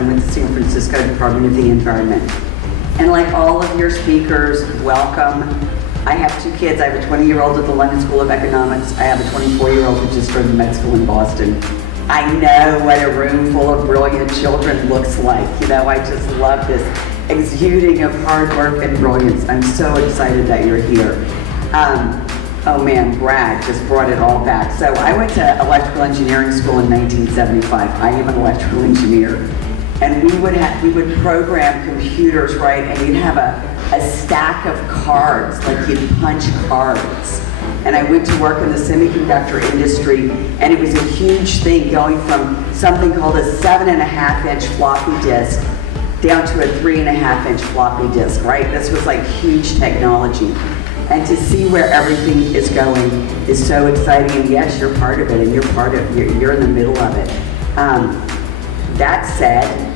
I'm with the San Francisco Department of the Environment. And like all of your speakers, welcome. I have two kids. I have a 20-year-old at the London School of Economics. I have a 24-year-old who just started med school in Boston. I know what a room full of brilliant children looks like. You know, I just love this exuding of hard work and brilliance. I'm so excited that you're here. Oh man, Brad just brought it all back. So I went to electrical engineering school in 1975. I am an electrical engineer. And we would program computers, right? And you'd have a stack of cards, like you'd punch cards. And I went to work in the semiconductor industry, and it was a huge thing going from something called a 7.5-inch floppy disk down to a 3.5-inch floppy disk, right? This was like huge technology. And to see where everything is going is so exciting. And yes, you're part of it, and you're in the middle of it. That said,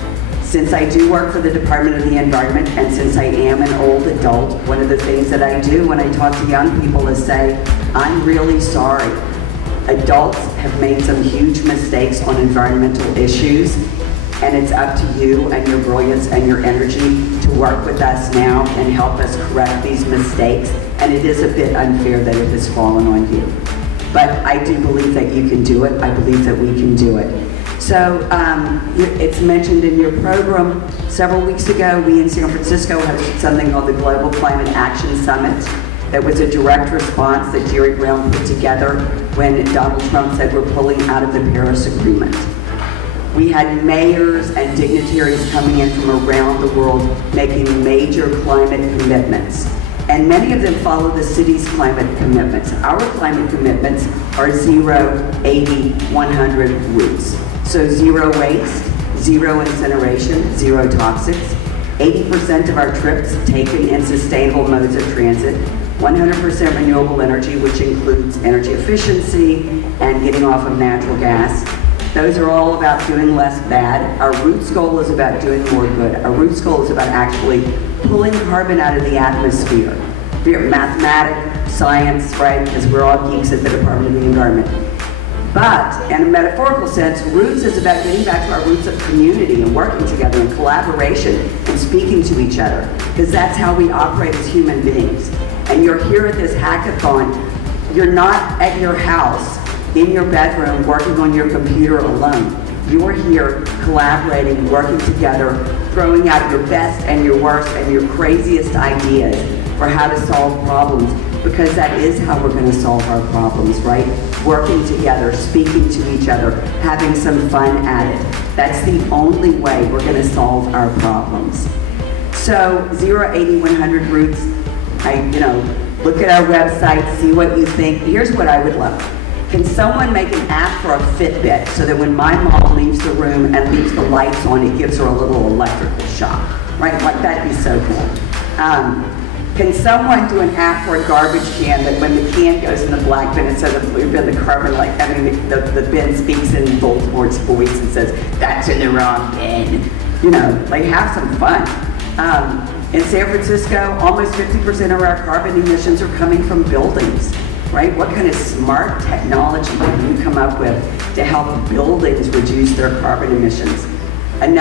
since I do work for the Department of the Environment, and since I am an old adult, one of the things that I do when I talk to young people is say, I'm really sorry. Adults have made some huge mistakes on environmental issues, and it's up to you and your brilliance and your energy to work with us now and help us correct these mistakes. And it is a bit unfair that it has fallen on you. But I do believe that you can do it. I believe that we can do it. So it's mentioned in your program. Several weeks ago, we in San Francisco hosted something called the Global Climate Action Summit. That was a direct response that Jerry Brown put together when Donald Trump said we're pulling out of the Paris Agreement. We had mayors and dignitaries coming in from around the world making major climate commitments. And many of them follow the city's climate commitments. Our climate commitments are 0, 80, 100 roots. So 0 waste, 0 incineration, 0 toxics, 80% of our trips taken in sustainable modes of transit, 100% renewable energy, which includes energy efficiency and getting off of natural gas. Those are all about doing less bad. Our roots goal is about doing more good. Our roots goal is about actually pulling carbon out of the atmosphere. Mathematics, science, right? Because we're all geeks at the Department of the Environment. But, in a metaphorical sense, roots is about getting back to our roots of community and working together and collaboration and speaking to each other. Because that's how we operate as human beings. And you're here at this hackathon. You're not at your house, in your bedroom, working on your computer alone. You're here collaborating, working together, throwing out your best and your worst and your craziest ideas for how to solve problems, because that is how we're going to solve our problems, right? Working together, speaking to each other, having some fun at it. That's the only way we're going to solve our problems. So 0, 80, 100 roots, look at our website, see what you think. Here's what I would love. Can someone make an app for a FitBit so that when my mom leaves the room and leaves the lights on, it gives her a little electrical shock, right? Like, that'd be so cool. Can someone do an app for a garbage can that when the can goes in the black bin instead of the blue bin, the carbon, the bin speaks in Voldemort's voice and says, that's in the wrong bin. Have some fun. In San Francisco, almost 50% of our carbon emissions are coming from buildings. Right? What kind of smart technology can you come up with to help buildings reduce their carbon emissions? And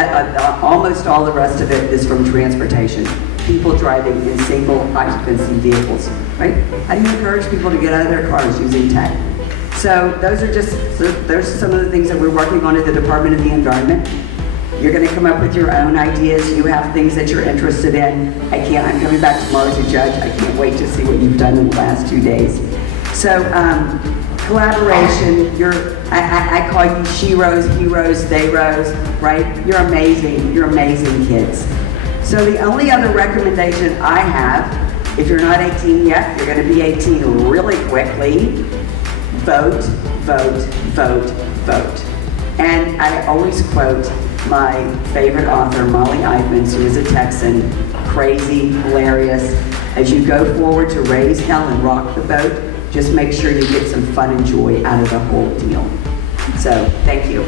almost all the rest of it is from transportation. People driving in single occupancy vehicles, right? How do you encourage people to get out of their cars using tech? So those are some of the things that we're working on at the Department of the Environment. You're going to come up with your own ideas. You have things that you're interested in. I'm coming back tomorrow to judge. I can't wait to see what you've done in the last 2 days. So collaboration, I call you she-ros, he-ros, they-ros, right? You're amazing kids. So the only other recommendation I have, if you're not 18 yet, you're gonna be 18 really quickly, vote, vote, vote, vote. And I always quote my favorite author, Molly Ivins, who is a Texan, crazy, hilarious. As you go forward to raise hell and rock the boat, just make sure you get some fun and joy out of the whole deal. So, thank you.